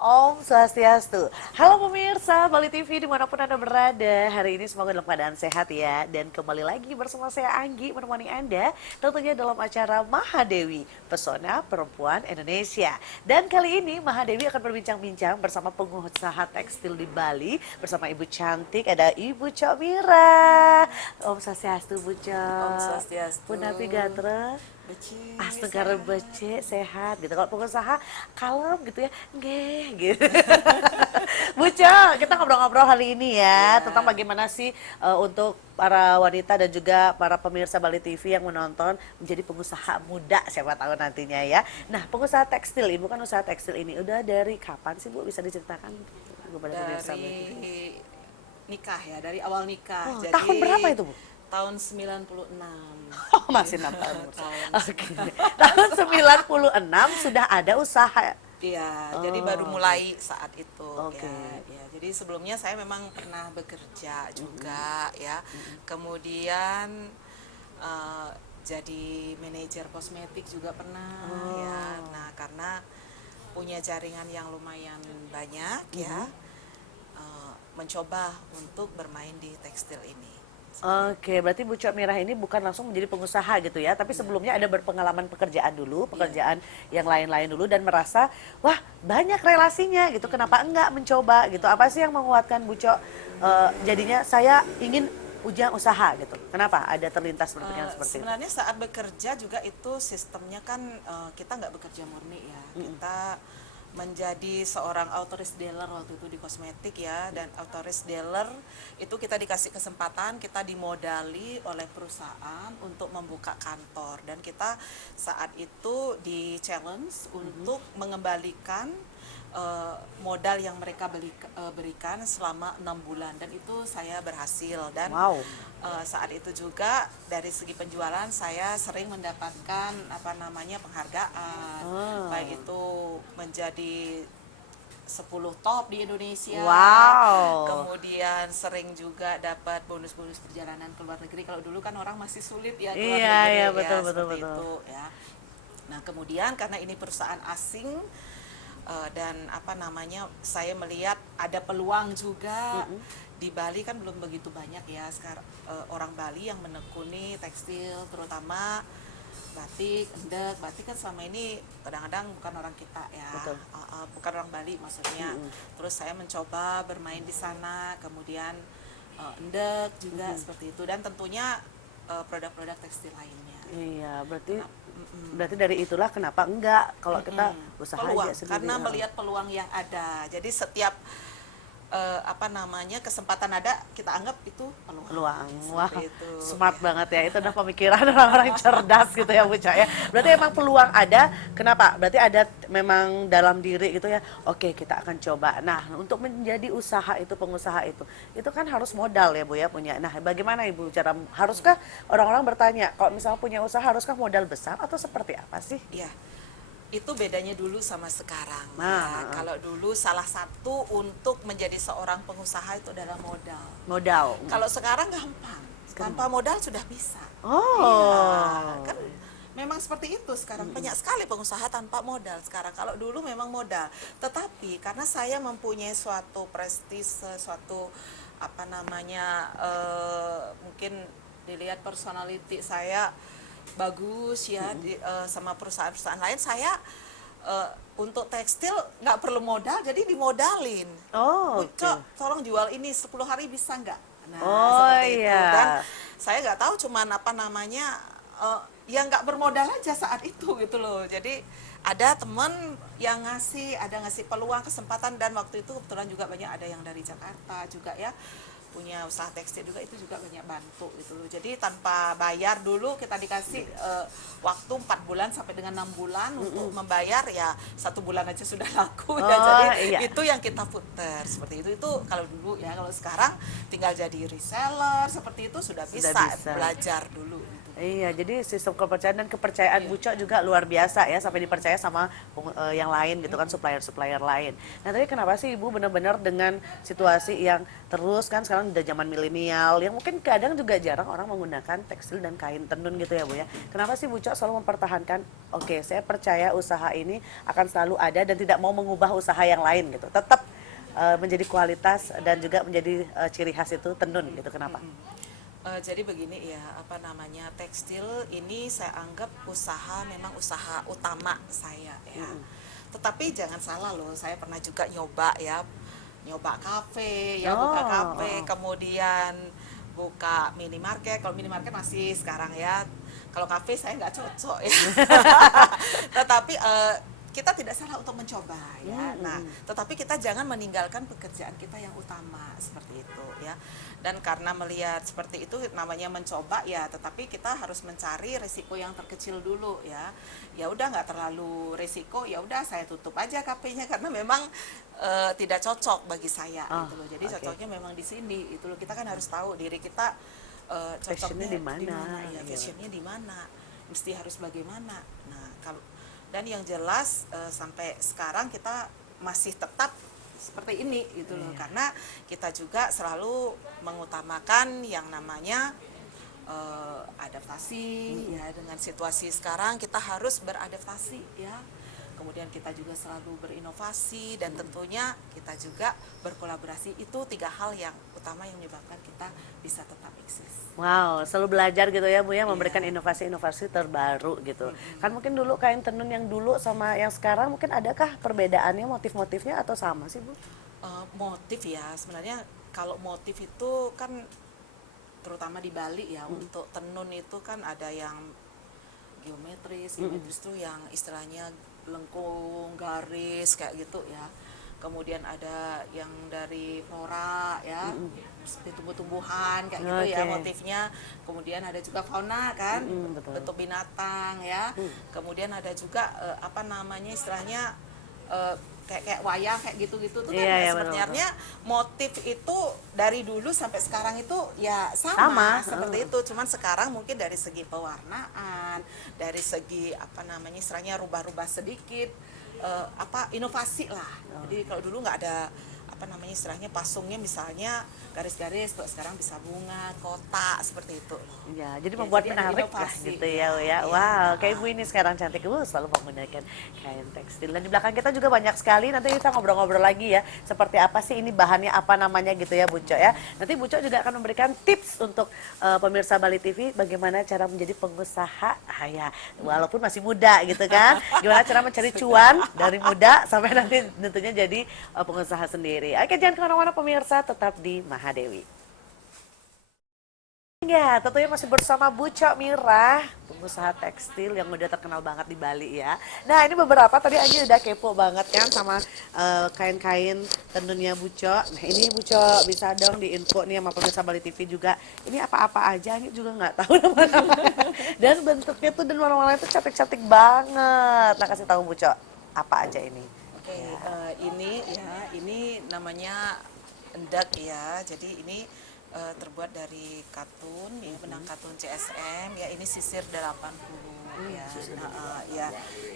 Om Swastiastu. Halo pemirsa Bali TV dimanapun Anda berada. Hari ini semoga dalam keadaan sehat ya. Dan kembali lagi bersama saya Anggi menemani Anda tentunya dalam acara Mahadewi, Pesona Perempuan Indonesia. Dan kali ini Mahadewi akan berbincang-bincang bersama pengusaha tekstil di Bali. Bersama Ibu Cantik, ada Ibu Cok Mira. Om Swastiastu Bu Om Cok. Swastiastu. Punapi gatra. Beci, Astagfirullah becek sehat gitu. Kalau pengusaha kalem gitu ya, nggih gitu. Bu Co, kita ngobrol-ngobrol hari ini ya Ya. tentang bagaimana sih untuk para wanita dan juga para pemirsa Bali TV yang menonton menjadi pengusaha muda siapa tahu nantinya ya. Nah, pengusaha tekstil, Ibu kan usaha tekstil ini udah dari kapan sih Bu bisa diceritakan kepada pemirsa Bali TV? Dari nikah ya, dari awal nikah. Oh, Jadi tahun berapa itu Bu? tahun 96. Oh, masih 6 tahun. Tahun Oke. Tahun 96 sudah ada usaha. Iya, Oh, jadi baru mulai saat itu Oke. ya. Jadi sebelumnya saya memang pernah bekerja juga ya. Kemudian eh, jadi manajer kosmetik juga pernah ya. Nah, karena punya jaringan yang lumayan banyak ya, mencoba untuk bermain di tekstil ini. Oke, berarti Bu Cok Mirah ini bukan langsung menjadi pengusaha gitu ya, tapi sebelumnya ada berpengalaman pekerjaan dulu, pekerjaan yang lain-lain dulu dan merasa, wah banyak relasinya gitu, kenapa enggak mencoba gitu. Apa sih yang menguatkan Bu Cok jadinya saya ingin ujian usaha gitu. Kenapa ada terlintas berpikiran seperti itu? Sebenarnya saat bekerja juga itu sistemnya kan kita nggak bekerja murni ya. Kita menjadi seorang authorized dealer waktu itu di kosmetik ya, dan authorized dealer itu kita dikasih kesempatan, kita dimodali oleh perusahaan untuk membuka kantor, dan kita saat itu di challenge untuk mengembalikan modal yang mereka berikan selama 6 bulan, dan itu saya berhasil. Dan Wow. saat itu juga dari segi penjualan saya sering mendapatkan penghargaan, baik itu menjadi 10 top di Indonesia. Wow. Kemudian sering juga dapat bonus-bonus perjalanan ke luar negeri. Kalau dulu kan orang masih sulit ya ke luar Iya, negeri iya ya, betul betul seperti betul. itu ya. Nah, kemudian karena ini perusahaan asing, dan saya melihat ada peluang juga. Di Bali kan belum begitu banyak ya sekarang orang Bali yang menekuni tekstil, terutama batik, endek. Batik kan selama ini kadang-kadang bukan orang kita ya. Betul. Bukan orang Bali maksudnya. Terus saya mencoba bermain di sana, kemudian endek juga seperti itu, dan tentunya produk-produk tekstil lainnya. Iya, berarti dari itulah kenapa enggak kalau kita usaha Peluang, aja sendiri. karena melihat peluang yang ada. Jadi setiap kesempatan ada, kita anggap itu Peluang. Wah, seperti itu smart ya. banget ya. Itu adalah pemikiran orang-orang cerdas gitu ya Bu Ca ya. Berarti emang peluang ada. Kenapa? Berarti ada memang dalam diri gitu ya. Oke, kita akan coba. Nah, untuk menjadi usaha itu, pengusaha itu kan harus modal ya Bu ya punya. Nah, bagaimana Ibu cara haruskah orang-orang bertanya, kalau misalnya punya usaha haruskah modal besar atau seperti apa sih? Ya, itu bedanya dulu sama sekarang. Nah, Kalau dulu salah satu untuk menjadi seorang pengusaha itu adalah modal. modal. Kalau sekarang gampang, tanpa modal sudah bisa. Oh. Iya, kan memang seperti itu sekarang. Banyak sekali pengusaha tanpa modal sekarang. Kalau dulu memang modal. Tetapi karena saya mempunyai suatu prestis, suatu mungkin dilihat personality saya bagus ya sama perusahaan-perusahaan lain, saya untuk tekstil nggak perlu modal, jadi dimodalin. Oh, Bu oke. Cok, tolong jual ini 10 hari bisa nggak? Nah, Oh seperti itu. Dan iya. saya nggak tahu cuman ya nggak bermodal aja saat itu gitu loh. Jadi ada teman yang ngasih peluang, kesempatan, dan waktu itu kebetulan juga banyak ada yang dari Jakarta juga ya, punya usaha tekstil juga, itu juga banyak bantu gitu loh. Jadi tanpa bayar dulu kita dikasih waktu 4 bulan sampai dengan 6 bulan untuk membayar, ya 1 bulan aja sudah laku ya. Oh, Jadi iya. itu yang kita putar seperti itu. Itu kalau dulu ya. Kalau sekarang tinggal jadi reseller seperti itu sudah bisa, bisa. belajar dulu gitu. Iya, jadi sistem kepercayaan dan kepercayaan Bu Cok juga luar biasa ya, sampai dipercaya sama yang lain gitu kan, supplier-supplier lain. Nah, tapi kenapa sih Ibu benar-benar dengan situasi yang terus kan sekarang udah zaman milenial, yang mungkin kadang juga jarang orang menggunakan tekstil dan kain tenun gitu ya Bu ya. Kenapa sih Bu Cok selalu mempertahankan, oke, saya percaya usaha ini akan selalu ada dan tidak mau mengubah usaha yang lain gitu. Tetap menjadi kualitas dan juga menjadi ciri khas itu tenun gitu. Kenapa? Jadi begini ya, apa namanya, tekstil ini saya anggap usaha, memang usaha utama saya ya. Tetapi jangan salah loh, saya pernah juga nyoba ya, nyoba kafe ya, buka kafe, kemudian buka minimarket. Kalau minimarket masih sekarang ya, kalau kafe saya nggak cocok ya. Tetapi kita tidak salah untuk mencoba ya. Nah, tetapi kita jangan meninggalkan pekerjaan kita yang utama seperti itu ya. Dan karena melihat seperti itu namanya mencoba ya, tetapi kita harus mencari risiko yang terkecil dulu ya. Ya udah nggak terlalu risiko, ya udah saya tutup aja kafenya karena memang tidak cocok bagi saya gitu loh. Jadi cocoknya memang di sini itu loh. Kita kan harus tahu diri kita cocoknya di mana ya, fashionnya di mana, mesti harus bagaimana. Nah, kalau dan yang jelas sampai sekarang kita masih tetap seperti ini gitu loh, karena kita juga selalu mengutamakan yang namanya adaptasi ya, dengan situasi sekarang kita harus beradaptasi ya. Kemudian kita juga selalu berinovasi dan tentunya kita juga berkolaborasi. Itu 3 hal yang utama yang menyebabkan kita bisa tetap eksis. Wow, selalu belajar gitu ya Bu ya, memberikan inovasi-inovasi terbaru gitu. Kan mungkin dulu kain tenun yang dulu sama yang sekarang mungkin adakah perbedaannya, motif-motifnya atau sama sih Bu? Motif ya, sebenarnya kalau motif itu kan terutama di Bali ya, untuk tenun itu kan ada yang geometris itu yang istilahnya lengkung, garis kayak gitu ya. Kemudian ada yang dari flora ya, seperti tumbuh-tumbuhan kayak gitu ya motifnya. Kemudian ada juga fauna kan, bentuk binatang ya. Kemudian ada juga apa namanya istilahnya kayak wayang kayak gitu-gitu tuh kan. Sebenarnya motif itu dari dulu sampai sekarang itu ya sama seperti itu. Cuman sekarang mungkin dari segi pewarnaan, dari segi apa namanya istilahnya rubah-rubah sedikit, inovasi lah. Jadi kalau dulu nggak ada apa namanya istilahnya pasungnya misalnya garis-garis, kalau sekarang bisa bunga, kotak seperti itu. Ya, jadi membuat menarik lah gitu ya. Wow, kayak Ibu ini sekarang cantik, Ibu selalu menggunakan kain tekstil. Dan di belakang kita juga banyak sekali, nanti kita ngobrol-ngobrol lagi ya, seperti apa sih ini bahannya, apa namanya gitu ya Bu Cok ya. Nanti Bu Cok juga akan memberikan tips untuk pemirsa Bali TV bagaimana cara menjadi pengusaha ya, walaupun masih muda gitu kan. Gimana cara mencari cuan dari muda sampai nanti tentunya jadi pengusaha sendiri. Oke, jangan kemana-mana pemirsa, tetap di Mahadewi. Ya, tentunya masih bersama Bu Cok Mira, pengusaha tekstil yang udah terkenal banget di Bali ya. Nah, ini beberapa tadi Anji udah kepo banget kan sama kain-kain tenunnya Bu Cok. Nah, ini Bu Cok bisa dong diinfo nih sama pemirsa Bali TV juga. Ini apa-apa aja, ini juga nggak tahu nama-namanya. Dan bentuknya tuh dan warna-warnanya tuh cantik-cantik banget. Nah, kasih tahu Bu Cok, apa aja ini? Oke, ini namanya endak ya. Jadi ini terbuat dari katun ya, benang katun CSM ya, ini sisir 80 ya. Ya.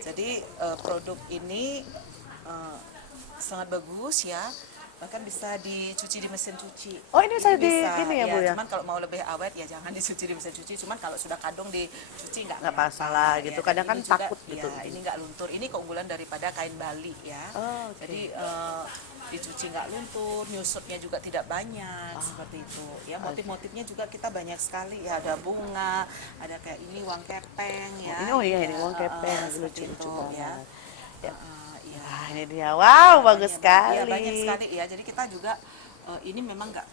Jadi produk ini sangat bagus ya. Bahkan bisa dicuci di mesin cuci. Oh, ini saya di bisa, ini ya Bu ya. Cuman kalau mau lebih awet ya jangan dicuci di mesin cuci. Cuman kalau sudah kadung dicuci nggak masalah gitu. Kadang kan juga, takut gitu. Ya, ini nggak luntur. Ini keunggulan daripada kain Bali ya. Jadi dicuci nggak luntur, nyusutnya juga tidak banyak seperti itu. Ya, motif-motifnya juga kita banyak sekali ya. Ada bunga, ada kayak ini uang kepeng ya. Ini uang kepeng lucu-lucu banget. Ya. Ah, ini dia, wow, bagus sekali. Iya, banyak sekali ya. Jadi kita juga ini memang nggak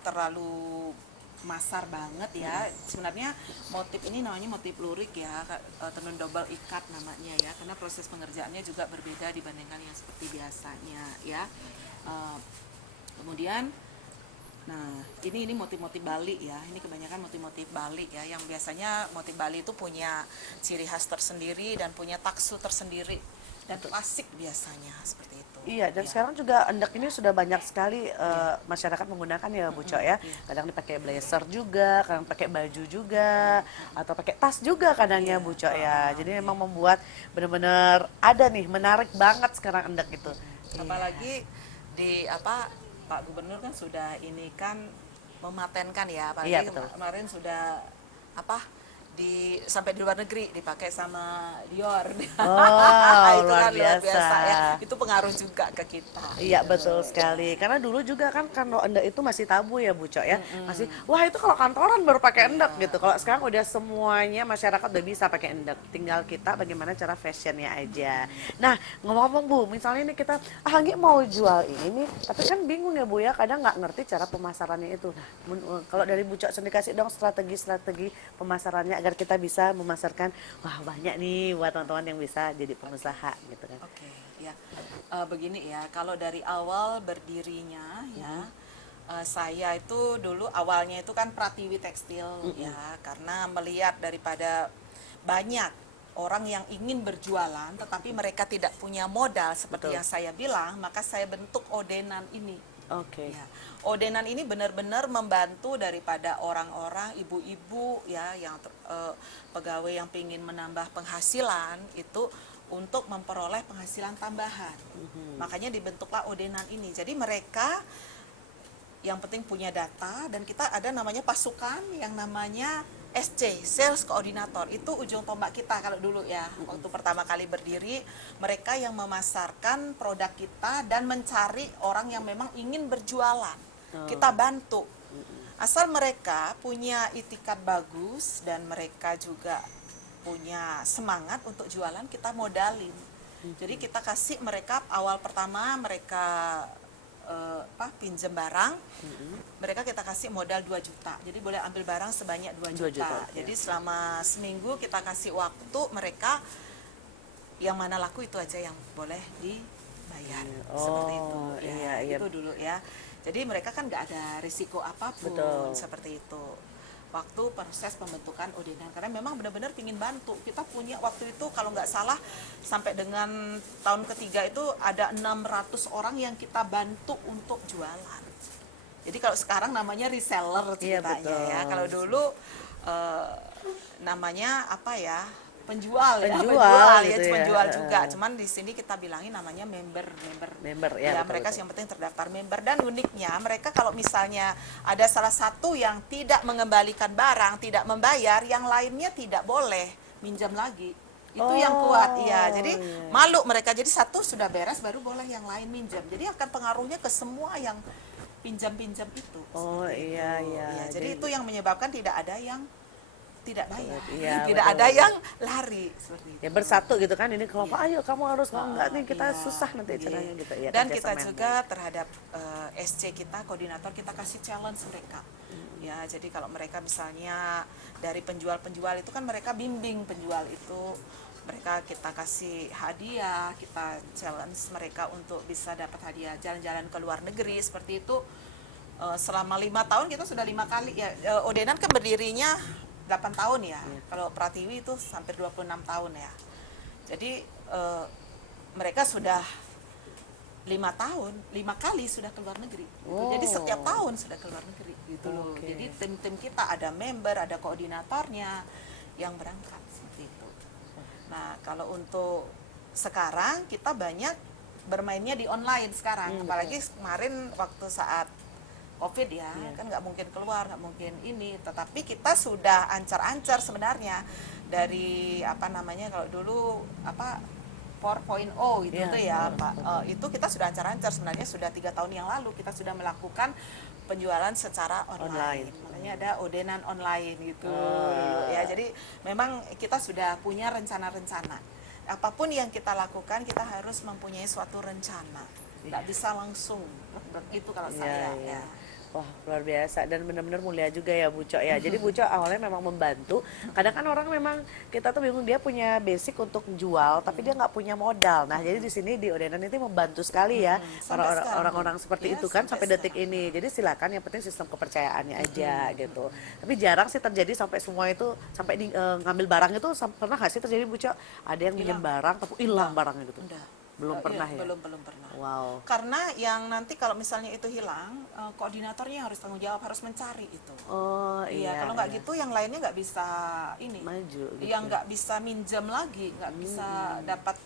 terlalu masar banget ya. Sebenarnya motif ini namanya motif lurik ya, tenun double ikat namanya ya. Karena proses pengerjaannya juga berbeda dibandingkan yang seperti biasanya ya. Kemudian, nah ini motif-motif Bali ya. Ini kebanyakan motif-motif Bali ya. Yang biasanya motif Bali itu punya ciri khas tersendiri dan punya taksu tersendiri. dan klasik biasanya seperti itu. Iya, dan Ya. sekarang juga endek ini sudah banyak sekali masyarakat menggunakan ya Bu Cok ya. Kadang dipakai blazer juga, kadang pakai baju juga, atau pakai tas juga kadangnya Bu Cok ya. Jadi memang membuat benar-benar ada nih, menarik banget sekarang endek itu. Apalagi di apa Pak Gubernur kan sudah ini kan mematenkan ya, apalagi Iya, betul. kemarin sudah apa sampai di luar negeri dipakai sama Dior. Oh, Itu luar kan luar biasa. biasa ya. Itu pengaruh juga ke kita. Iya betul sekali. Karena dulu juga kan kalau endek itu masih tabu ya Bu Cok ya. Masih wah itu kalau kantoran baru pakai endek gitu. Kalau sekarang udah semuanya masyarakat udah bisa pakai endek. Tinggal kita bagaimana cara fashionnya aja. Nah ngomong-ngomong Bu, misalnya ini kita Anggi mau jual ini, tapi kan bingung ya Bu ya. Kadang nggak ngerti cara pemasarannya itu. Kalau dari Bu Cok sendiri kasih dong strategi-strategi pemasarannya agar kita bisa memasarkan. Wah banyak nih buat teman-teman yang bisa jadi pengusaha gitu kan. Oke, ya. Begini ya, kalau dari awal berdirinya ya, saya itu dulu awalnya itu kan Pratiwi Tekstil ya, karena melihat daripada banyak orang yang ingin berjualan tetapi mereka tidak punya modal seperti Betul. yang saya bilang, maka saya bentuk Odenan ini. Oke. Ya, Odenan ini benar-benar membantu daripada orang-orang ibu-ibu ya yang pegawai yang ingin menambah penghasilan itu untuk memperoleh penghasilan tambahan. Makanya dibentuklah Odenan ini. Jadi mereka yang penting punya data dan kita ada namanya pasukan yang namanya SC, Sales Coordinator. Itu ujung tombak kita kalau dulu ya. Waktu pertama kali berdiri, mereka yang memasarkan produk kita dan mencari orang yang memang ingin berjualan. Kita bantu. Asal mereka punya itikat bagus dan mereka juga punya semangat untuk jualan, kita modalin. Jadi kita kasih mereka awal pertama mereka pinjam barang, mereka kita kasih modal 2 juta. Jadi boleh ambil barang sebanyak 2 2 juta. juta, Jadi selama seminggu kita kasih waktu mereka yang mana laku itu aja yang boleh dibayar. Seperti itu. Ya, iya. itu dulu ya. Jadi mereka kan nggak ada risiko apapun. Betul. Seperti itu. Waktu proses pembentukan Odenan, karena memang benar-benar ingin bantu. Kita punya waktu itu kalau nggak salah sampai dengan tahun ketiga itu ada 600 orang yang kita bantu untuk jualan. Jadi kalau sekarang namanya reseller Iya, ceritanya betul. ya. Kalau dulu namanya apa ya? Penjual ya, Penjual ya, gitu ya. penjual juga. Cuman di sini kita bilangin namanya member. Member ya. Ya, betul, mereka betul. yang penting terdaftar member. Dan uniknya mereka kalau misalnya ada salah satu yang tidak mengembalikan barang, tidak membayar, yang lainnya tidak boleh minjam lagi. Itu yang kuat, ya. Jadi iya. malu mereka. Jadi satu sudah beres, baru boleh yang lain minjam. Jadi akan pengaruhnya ke semua yang pinjam-pinjam itu. Oh seperti iya, itu. iya. Ya, jadi itu yang menyebabkan tidak ada yang tidak bayar, Iya, tidak betul. ada yang lari seperti itu. Ya bersatu gitu kan, ini kelompok ayo kamu harus, kalau enggak nih kita Iya, susah nanti iya. caranya gitu ya. Dan kerjasama kita yang juga baik. terhadap SC kita, koordinator, kita kasih challenge mereka. Ya, jadi kalau mereka misalnya dari penjual-penjual itu kan mereka bimbing penjual itu, mereka kita kasih hadiah, kita challenge mereka untuk bisa dapat hadiah jalan-jalan ke luar negeri seperti itu. Selama 5 tahun kita sudah 5 kali ya. Odenan kan berdirinya 8 tahun ya. Kalau Pratiwi itu hampir 26 tahun ya. Jadi mereka sudah 5 tahun, 5 kali sudah ke luar negeri. Gitu. Wow. Jadi setiap tahun sudah ke luar negeri gitu loh. Oke. Jadi tim-tim kita ada member, ada koordinatornya yang berangkat seperti itu. Nah, kalau untuk sekarang kita banyak bermainnya di online sekarang. Apalagi kemarin waktu saat COVID ya, kan nggak mungkin keluar, nggak mungkin ini. Tetapi kita sudah ancar-ancar sebenarnya dari apa namanya kalau dulu apa 4.0 itu Iya, tuh ya Pak. Itu kita sudah ancar-ancar sebenarnya sudah 3 tahun yang lalu kita sudah melakukan penjualan secara online. Makanya ada Odenan online gitu. Ya, jadi memang kita sudah punya rencana-rencana. Apapun yang kita lakukan kita harus mempunyai suatu rencana. Nggak bisa langsung. Itu kalau saya Iya. ya. Wah, luar biasa dan benar-benar mulia juga ya Bu Cok ya. Jadi Bu Cok awalnya memang membantu. Kadang kan orang memang kita tuh bingung dia punya basic untuk jual tapi dia nggak punya modal. Nah, jadi di sini di Odenan itu membantu sekali ya Sampai sekarang, Bu. orang-orang seperti Ya, itu kan sampai detik sekarang. ini. Jadi silakan yang penting sistem kepercayaannya aja gitu. Tapi jarang sih terjadi sampai semua itu sampai ngambil barang itu pernah nggak sih terjadi Bu Cok? Ada yang minjem Hilang. barang tapi hilang barangnya gitu. Udah. Belum pernah Iya, ya? belum pernah. Wow. Karena yang nanti kalau misalnya itu hilang, koordinatornya yang harus tanggung jawab, harus mencari itu. Oh Iya, iya. kalau nggak iya. gitu yang lainnya nggak bisa ini. Maju gitu Yang ya. nggak bisa minjem lagi, nggak bisa dapat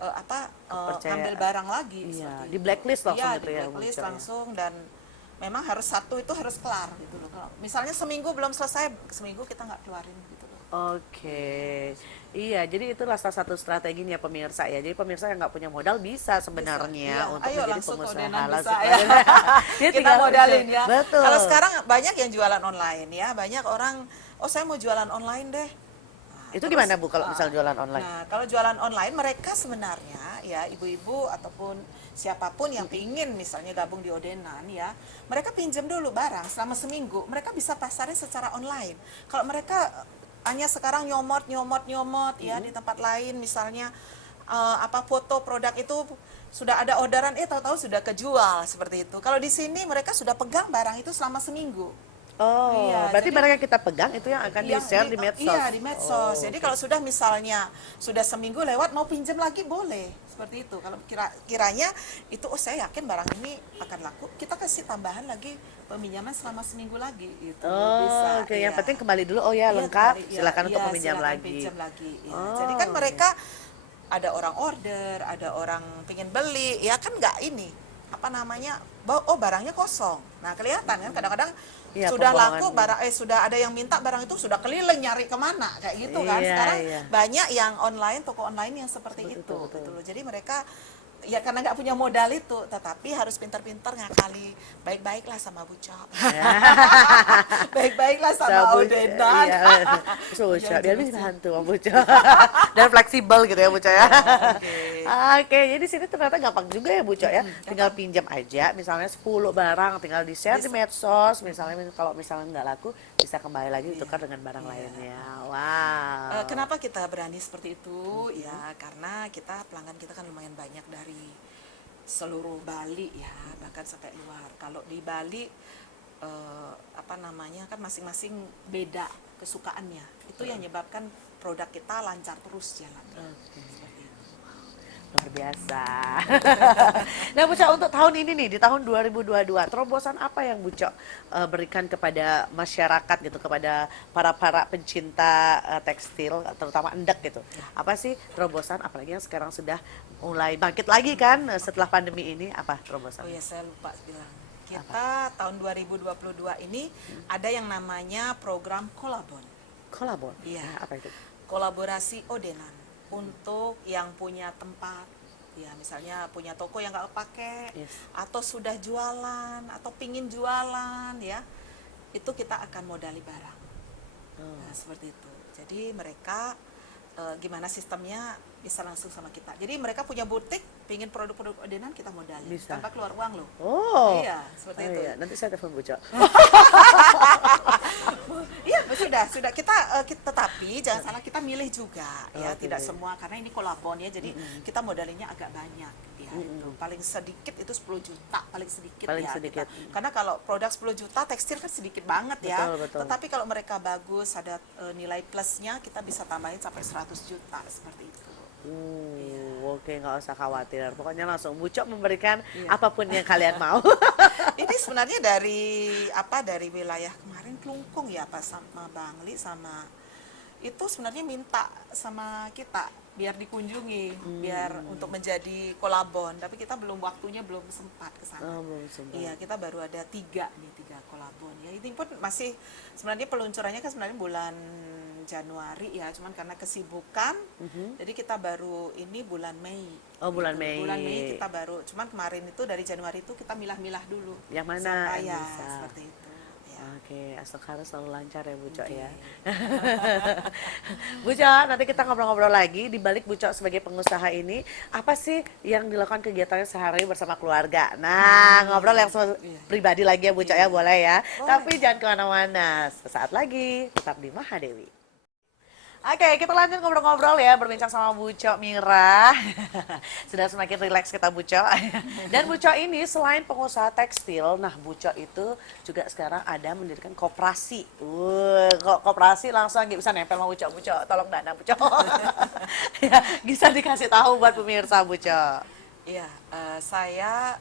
Kepercayaan. ngambil barang lagi. Iya, seperti di itu. blacklist langsung Iya, gitu di ya, blacklist muncul ya. langsung dan memang harus satu itu harus kelar gitu loh. Kalau misalnya seminggu belum selesai, seminggu kita nggak keluarin gitu loh. Oke, iya. Jadi itulah salah satu strateginya pemirsa ya. Jadi pemirsa yang nggak punya modal bisa sebenarnya Iya, untuk ayo menjadi langsung pengusaha. Odenan bisa Langsung ya. Odenan. Dia Kita tinggal modalin ya. Betul. Kalau sekarang banyak yang jualan online ya, banyak orang, oh saya mau jualan online deh. Nah, Itu terus, gimana Bu kalau misal jualan online? Nah, kalau jualan online mereka sebenarnya ya ibu-ibu ataupun siapapun yang ingin misalnya gabung di Odenan ya, mereka pinjam dulu barang selama seminggu, mereka bisa pasarin secara online. Kalau mereka hanya sekarang nyomot ya di tempat lain misalnya foto produk itu sudah ada orderan tahu-tahu sudah kejual seperti itu. Kalau di sini mereka sudah pegang barang itu selama seminggu. Oh, Iya, berarti jadi- barang yang kita pegang itu yang akan Yang di-share di medsos. Iya, di medsos. Oh, Jadi oke. kalau sudah misalnya sudah seminggu lewat mau pinjam lagi boleh. Seperti itu. Kalau kiranya itu saya yakin barang ini akan laku, kita kasih tambahan lagi peminjaman selama seminggu lagi itu Oh, bisa. oke. Iya. Yang penting kembali dulu. Oh ya, Iya, lengkap. kembali, iya, Silakan untuk iya, meminjam silakan lagi. pinjam lagi. Iya. Oh, Jadi kan iya. mereka ada orang order, ada orang pengen beli, ya kan nggak ini apa namanya, oh barangnya kosong. Nah kelihatan kan kadang-kadang Iya, sudah pembohongan laku gitu. barang, sudah ada yang minta barang itu sudah keliling nyari kemana kayak gitu kan. Iya, Sekarang iya. banyak yang online, toko online yang seperti Betul, itu betul. gitu loh. Jadi mereka ya karena nggak punya modal itu, tetapi harus pintar-pintar ngakali, baik-baiklah sama Bucok. Baik-baiklah sama Odenan. Iya, susah. Dia bisa hantu sama Buco. Dan fleksibel gitu ya Buco ya. Oke, jadi sini ternyata gampang juga ya Buco ya. Tinggal pinjam aja, misalnya 10 barang, tinggal di-share di medsos. Misalnya kalau misalnya nggak laku, bisa kembali lagi ditukar dengan barang lainnya. Wow. Kenapa kita berani seperti itu? Ya, karena pelanggan kita kan lumayan banyak dari seluruh Bali ya, bahkan sampai luar. Kalau di Bali kan masing-masing beda kesukaannya. Itu yang menyebabkan produk kita lancar terus jalan. Seperti itu. Luar biasa. Nah Buco, untuk tahun ini nih, di tahun 2022, terobosan apa yang Buco berikan kepada masyarakat gitu, kepada para pencinta tekstil, terutama endek gitu. Apa sih terobosan, apalagi yang sekarang sudah mulai bangkit lagi kan setelah pandemi ini, apa terobosan? Oh ya, saya lupa bilang. Kita tahun 2022 ini ada yang namanya program Kolabon. Kolabor? Iya. Apa itu? Kolaborasi Odenan untuk yang punya tempat, ya misalnya punya toko yang nggak kepake, Yes. atau sudah jualan, atau pingin jualan, ya itu kita akan modali barang. Nah, seperti itu. Jadi mereka gimana sistemnya bisa langsung sama kita. Jadi mereka punya butik, pingin produk-produk Odenan kita modali Bisa. tanpa keluar uang loh. Oh. Iya, seperti itu. Iya. Nanti saya telepon Buco. Iya, sudah tetapi jangan salah kita milih juga ya, Oke. tidak semua karena ini kolabon ya. Jadi kita modalnya agak banyak ya. Itu paling sedikit itu 10 juta paling sedikit Paling ya. sedikit. Karena kalau produk 10 juta tekstil kan sedikit banget ya. Betul, betul. Tetapi kalau mereka bagus ada nilai plusnya kita bisa tambahin sampai 100 juta seperti itu. Oke, nggak usah khawatir. Pokoknya langsung Buco memberikan Iya. apapun yang kalian mau. Ini sebenarnya dari wilayah kemarin Klungkung ya, Pak, sama Bangli sama itu sebenarnya minta sama kita biar dikunjungi, biar untuk menjadi kolabon, tapi kita waktunya belum sempat ke sana. Oh, belum sempat. Iya, kita baru ada 3 kolabon ya. Ini pun masih sebenarnya peluncurannya kan sebenarnya bulan Januari ya, cuman karena kesibukan, jadi kita baru ini bulan Mei. Oh, bulan Mei. Bulan Mei kita baru, cuman kemarin itu dari Januari itu kita milah-milah dulu. Yang mana Sampai yang ya, bisa. seperti itu. Ya. ya. Oke, Astagfirullah selalu lancar ya Bu Cok Oke. ya. Bu Cok, nanti kita ngobrol-ngobrol lagi. Di balik Bu Cok sebagai pengusaha ini, apa sih yang dilakukan kegiatannya sehari bersama keluarga? Nah, ngobrol yang Iya. pribadi lagi ya Bu Cok ya, boleh ya. Boleh. Tapi jangan kemana-mana. Sesaat lagi, tetap di Mahadewi. Oke, kita lanjut ngobrol-ngobrol ya, berbincang sama Bu Cok Mira. Sudah semakin rileks kita Bu Cok. Dan Bu Cok ini selain pengusaha tekstil, nah Bu Cok itu juga sekarang ada mendirikan koperasi. Kok koperasi langsung bisa nempel sama Bu Cok. Bu Cok, tolong dana Bu Cok. Ya, bisa dikasih tahu buat pemirsa Bu Cok. Iya, saya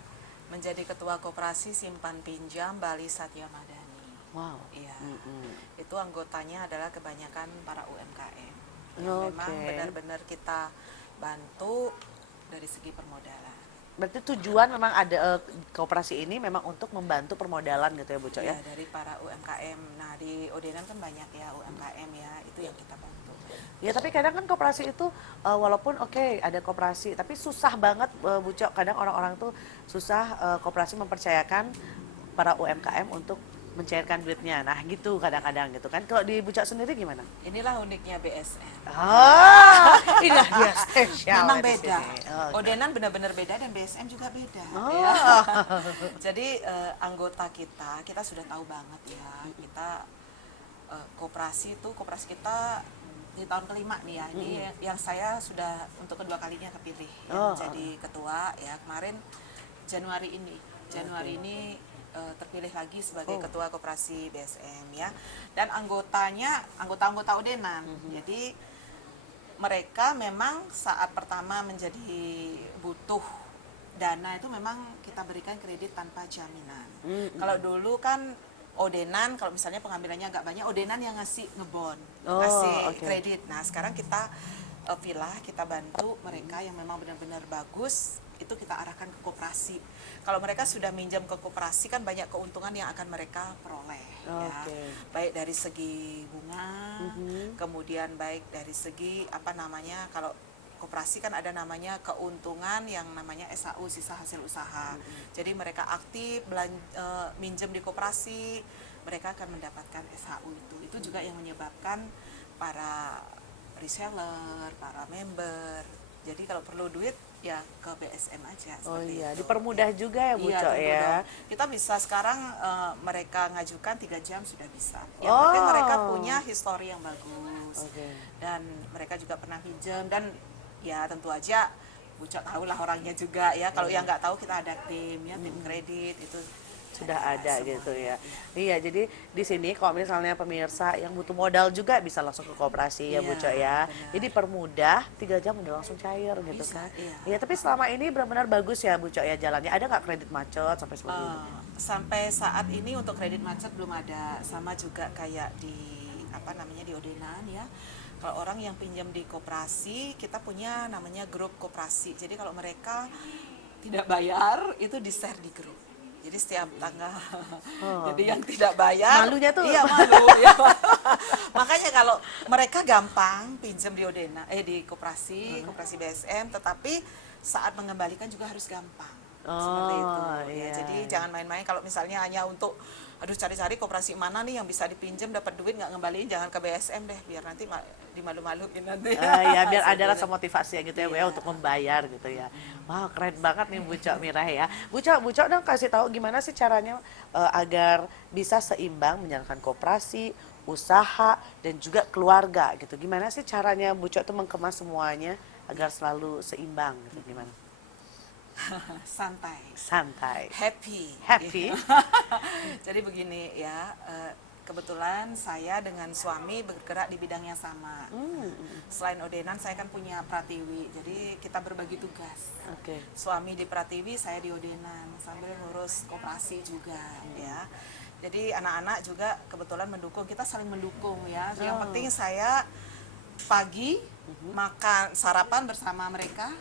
menjadi ketua koperasi simpan pinjam Bali Satya Madani. Wow. Iya, Mm-mm. itu anggotanya adalah kebanyakan para UMKM yang Oke. memang benar-benar kita bantu dari segi permodalan. Berarti tujuan memang ada koperasi ini memang untuk membantu permodalan gitu ya Bu Cok ya? Ya, dari para UMKM. Nah, di Odenan kan banyak ya UMKM ya, itu yang kita bantu. Ya tapi kadang kan koperasi itu walaupun oke, ada koperasi tapi susah banget Bu Cok. Kadang orang-orang tuh susah koperasi mempercayakan para UMKM untuk mencairkan duitnya. Nah gitu kadang-kadang gitu kan. Kalau di Bu Cok sendiri gimana? Inilah uniknya BSN. Ah, inilah dia spesial Memang di beda. sini. Oke. Odenan benar-benar beda dan BSM juga beda. Oh. Ya. Jadi anggota kita sudah tahu banget ya. Kita koperasi kita di tahun kelima nih ya. Ini yang saya sudah untuk kedua kalinya kepilih ya, menjadi ketua ya. Kemarin Januari ini terpilih lagi sebagai ketua koperasi BSM ya. Dan anggota Odenan. Jadi mereka memang saat pertama menjadi butuh dana itu memang kita berikan kredit tanpa jaminan. Kalau dulu kan Odenan kalau misalnya pengambilannya agak banyak, Odenan yang ngasih ngebon, ngasih kredit. Nah sekarang kita kita bantu mereka yang memang benar-benar bagus, itu kita arahkan ke koperasi. Kalau mereka sudah minjam ke koperasi kan banyak keuntungan yang akan mereka peroleh ya. Baik dari segi bunga, kemudian baik dari segi kalau koperasi kan ada namanya keuntungan yang namanya SAU, sisa hasil usaha. Jadi mereka aktif minjem di koperasi, mereka akan mendapatkan SAU itu. Itu juga yang menyebabkan para reseller, para member. Jadi kalau perlu duit ya ke BSM aja. Oh iya, itu. dipermudah juga ya Bu Iya, Cok tentu ya. dong. Kita bisa sekarang mereka ngajukan 3 jam sudah bisa. Yang penting mereka punya histori yang bagus. Dan mereka juga pernah pinjam dan ya tentu aja Bu Cok tahu lah orangnya juga ya. Kalau yang nggak tahu kita ada tim ya, tim kredit itu Sudah ada gitu ya. Iya, jadi di sini kalau misalnya pemirsa yang butuh modal juga bisa langsung ke koperasi ya Bu Iya, Cok ya. benar. Jadi permudah 3 jam udah langsung cair gitu Bisa, kan. iya. Iya, tapi selama ini benar-benar bagus ya Bu Cok ya jalannya. Ada nggak kredit macet sampai seperti itu? Sampai saat ini untuk kredit macet belum ada, sama juga kayak di di Odenan ya. Kalau orang yang pinjam di koperasi, kita punya namanya grup koperasi. Jadi kalau mereka tidak bayar itu di-share di grup. Jadi setiap tanggal, jadi yang tidak bayar, Malunya tuh. iya malu. Ya. Makanya kalau mereka gampang pinjam di di koperasi BSM, tetapi saat mengembalikan juga harus gampang. Seperti itu. Iya. Ya, jadi jangan main-main kalau misalnya hanya untuk cari-cari koperasi mana nih yang bisa dipinjam dapat duit nggak ngembaliin, jangan ke BSM deh biar nanti dimalu-maluin nanti. Ya biar ada rasa Sebetulnya. motivasi ya gitu ya Bu ya Iya. untuk membayar gitu ya. Wow, keren banget nih Bu Cok Mira ya. Bu Cok dong kasih tahu gimana sih caranya agar bisa seimbang menjalankan koperasi, usaha dan juga keluarga gitu. Gimana sih caranya Bu Cok tuh mengemas semuanya agar selalu seimbang gitu gimana? Santai. Happy. Jadi begini ya, kebetulan saya dengan suami bergerak di bidang yang sama. Selain Odenan, saya kan punya Pratiwi, jadi kita berbagi tugas. Oke. Suami di Pratiwi, saya di Odenan, sambil ngurus koperasi juga ya. Jadi anak-anak juga kebetulan mendukung, kita saling mendukung ya. Yang penting saya pagi makan sarapan bersama mereka,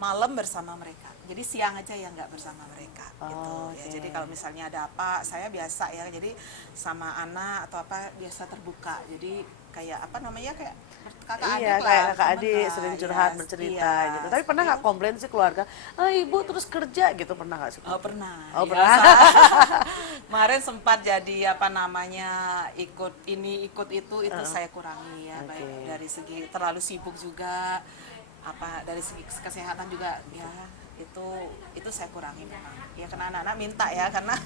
malam bersama mereka. Jadi siang aja yang nggak bersama mereka gitu ya. Jadi kalau misalnya ada apa, saya biasa ya. Jadi sama anak atau apa biasa terbuka. Jadi kayak kayak kakak Iya, adik lah, kayak kakak temen adik lah, sering curhat, yes, bercerita iya, gitu. Tapi pernah nggak komplain sih keluarga? Ah, ibu terus kerja gitu, pernah nggak sih? Oh pernah. Oh, Ya, pernah. Kemarin sempat jadi apa namanya ikut ini ikut itu saya kurangi ya, Oke. baik dari segi terlalu sibuk juga, apa dari segi kesehatan juga ya itu saya kurangi memang. Ya karena anak-anak minta ya karena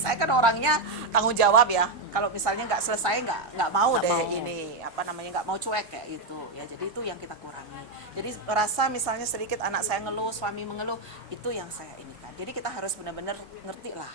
saya kan orangnya tanggung jawab ya. Kalau misalnya nggak selesai nggak mau Nggak deh mau. ini apa namanya nggak mau cuek kayak gitu ya. Jadi itu yang kita kurangi. Jadi rasa misalnya sedikit anak saya ngeluh, suami mengeluh, itu yang saya ini kan. Jadi kita harus benar-benar ngerti lah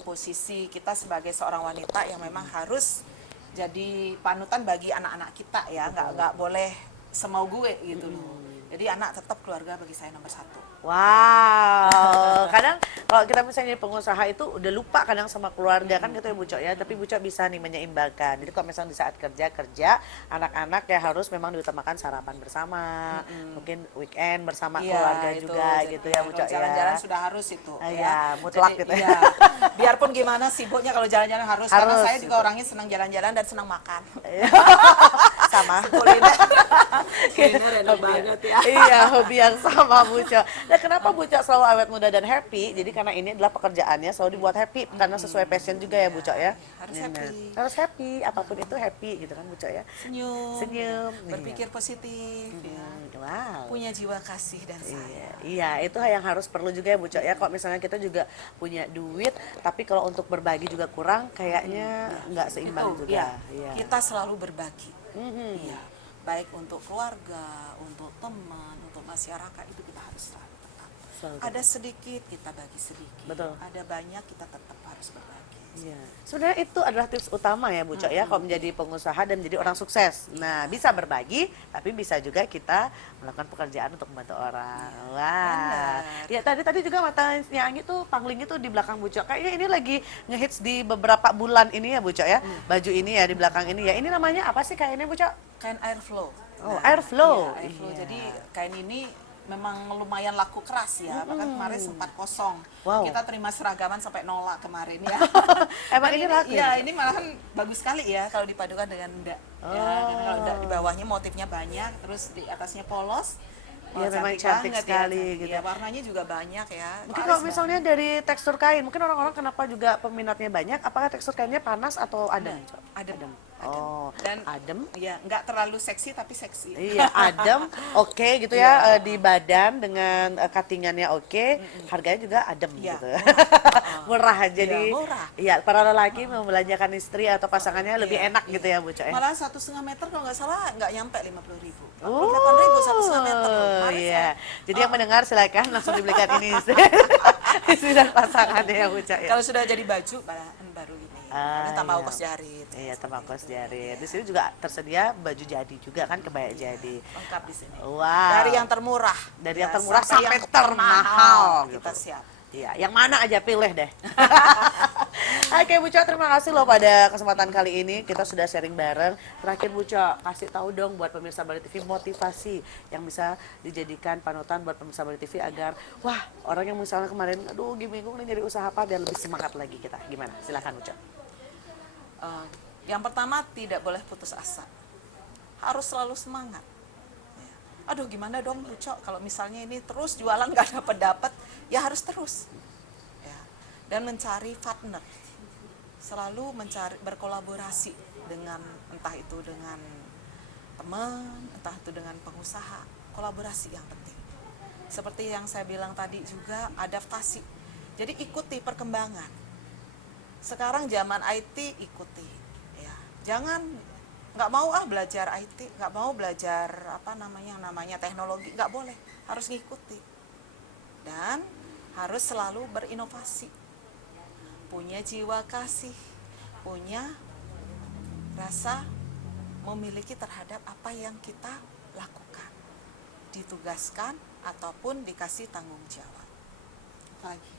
posisi kita sebagai seorang wanita yang memang harus jadi panutan bagi anak-anak kita ya. Nggak boleh semau gue gitu loh. Jadi anak tetap keluarga bagi saya nomor satu. Wow, kadang kalau kita misalnya jadi pengusaha itu udah lupa kadang sama keluarga kan gitu ya Bu Cok ya, tapi Bu Cok bisa nih menyeimbangkan. Jadi kalau misalnya di saat kerja, anak-anak ya harus memang diutamakan sarapan bersama, mungkin weekend bersama keluarga itu, juga jadi gitu ya Bu kalau Cok ya. jalan-jalan sudah harus itu. Iya, mutlak Jadi, gitu ya. iya. Biarpun gimana sibuknya kalau jalan-jalan harus. Karena Harus, saya juga orangnya senang jalan-jalan dan senang makan. Sama. Kuliner. Kuliner enak banget ya. Iya, hobi yang sama Bu Cok. Dan kenapa Bu Cok selalu awet muda dan happy? Jadi karena ini adalah pekerjaannya selalu dibuat happy karena sesuai passion juga ya Bu Cok ya. Harus Iya, happy. Harus happy, apapun itu happy gitu kan Bu Cok ya. Senyum. Senyum, Berpikir positif. Ya. Wow. Punya jiwa kasih dan Iya, sayang. iya, itu yang harus perlu juga ya Bu Cok ya. Kalau misalnya kita juga punya duit, tapi kalau untuk berbagi juga kurang, kayaknya nggak seimbang Itu, juga. ya. Iya. Kita selalu berbagi. Iya. Baik untuk keluarga, untuk teman, untuk masyarakat itu kita harus selalu tetap. Selalu Ada sedikit kita bagi sedikit. Betul. Ada banyak kita tetap harus berbagi. Iya. Sebenarnya itu adalah tips utama ya Bu Cok ya, kalau menjadi pengusaha dan menjadi orang sukses. Nah, bisa berbagi, tapi bisa juga kita melakukan pekerjaan untuk membantu orang. Wah. Benar. Ya tadi juga matanya Anggi tuh pangling itu di belakang Bu Cok. Kayaknya ini lagi ngehits di beberapa bulan ini ya Bu Cok ya. Baju ini ya di belakang ini ya. Ini namanya apa sih kainnya Bu Cok? Kain airflow. Oh, airflow. Iya, airflow. Iya. Jadi kain ini memang lumayan laku keras ya. Bahkan kemarin sempat kosong. Wow. Kita terima seragaman sampai nolak kemarin ya. Emang Dan ini laku Iya, ya? ini malahan bagus sekali ya kalau dipadukan dengan ndak. Ya, karena kalau ndak di bawahnya motifnya banyak, terus di atasnya polos. Iya, Wah, memang cantik banget sekali ya. gitu. Iya, warnanya juga banyak ya. Mungkin Laris kalau misalnya dari tekstur kain, mungkin orang-orang kenapa juga peminatnya banyak? Apakah tekstur kainnya panas atau adem? banget. Cok? Adem. Oh, Dan adem. ya nggak terlalu seksi tapi seksi. Iya, adem, oke gitu ya di badan dengan cuttingannya oke, harganya juga adem Iya, gitu. Murah jadi. Iya, murah. Iya, para lelaki membelanjakan istri atau pasangannya lebih Iya, enak gitu ya Bu Cok ya. Malah 1,5 meter kalau nggak salah nggak nyampe 50.000. Oh, 48.000 1,5 meter loh. Kemarin iya. saya- Jadi yang mendengar silakan langsung dibelikan ini istri, istri dan pasangannya ya Bu Cok ya. Kalau sudah jadi baju baru ini. Ah, Ada tambah iya. ongkos jarit. Iya, tembakau jarit. Di sini juga tersedia baju jadi juga kan, kebaya jadi. Lengkap di sini. Wow. Dari yang termurah. Dari ya, yang termurah sampai yang termahal Kita gitu. siap. Iya, yang mana aja pilih deh. Oke Bu Cok, terima kasih loh pada kesempatan kali ini kita sudah sharing bareng. Terakhir Bu Cok, kasih tahu dong buat pemirsa Bali TV motivasi yang bisa dijadikan panutan buat pemirsa Bali TV agar wah orang yang misalnya kemarin aduh bingung nih jadi usaha apa biar lebih semangat lagi kita. Gimana? Silakan Bu Cok. Yang pertama tidak boleh putus asa. Harus selalu semangat. Ya. Aduh gimana dong Bu Cok kalau misalnya ini terus jualan nggak dapat ya harus terus. Ya. Dan mencari partner. Selalu mencari berkolaborasi dengan entah itu dengan teman, entah itu dengan pengusaha. Kolaborasi yang penting. Seperti yang saya bilang tadi juga adaptasi. Jadi ikuti perkembangan. Sekarang zaman IT ikuti, ya. Jangan nggak mau belajar IT, nggak mau belajar apa namanya teknologi, nggak boleh, harus ngikuti. Dan harus selalu berinovasi, punya jiwa kasih, punya rasa memiliki terhadap apa yang kita lakukan, ditugaskan ataupun dikasih tanggung jawab. Apalagi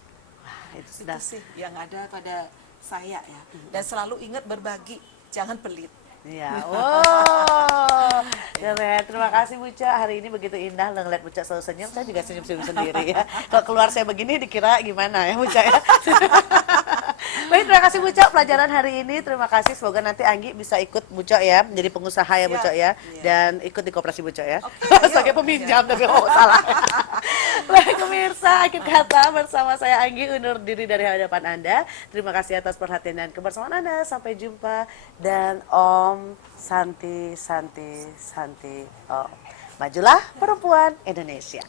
Wah, itu itu sudah sih yang ada pada saya ya. Dan selalu ingat berbagi, jangan pelit. Iya, wow, keren. Terima kasih Bu Cok. Hari ini begitu indah ngeliat Bu Cok selalu senyum. Saya juga senyum-senyum sendiri ya. Kalau keluar saya begini dikira gimana ya Bu Cok ya. Baik, terima kasih Bu Cok pelajaran hari ini. Terima kasih. Semoga nanti Anggi bisa ikut Bu Cok ya, menjadi pengusaha ya Bu Siap. Cok ya, Iya. dan ikut di koperasi Bu Cok ya. Oke, ayo. Sebagai peminjam tapi oh salah. Baik pemirsa, akhir kata bersama saya Anggi undur diri dari hadapan Anda. Terima kasih atas perhatian dan kebersamaan Anda. Sampai jumpa dan Om Santi Santi Santi Om. Majulah perempuan Indonesia.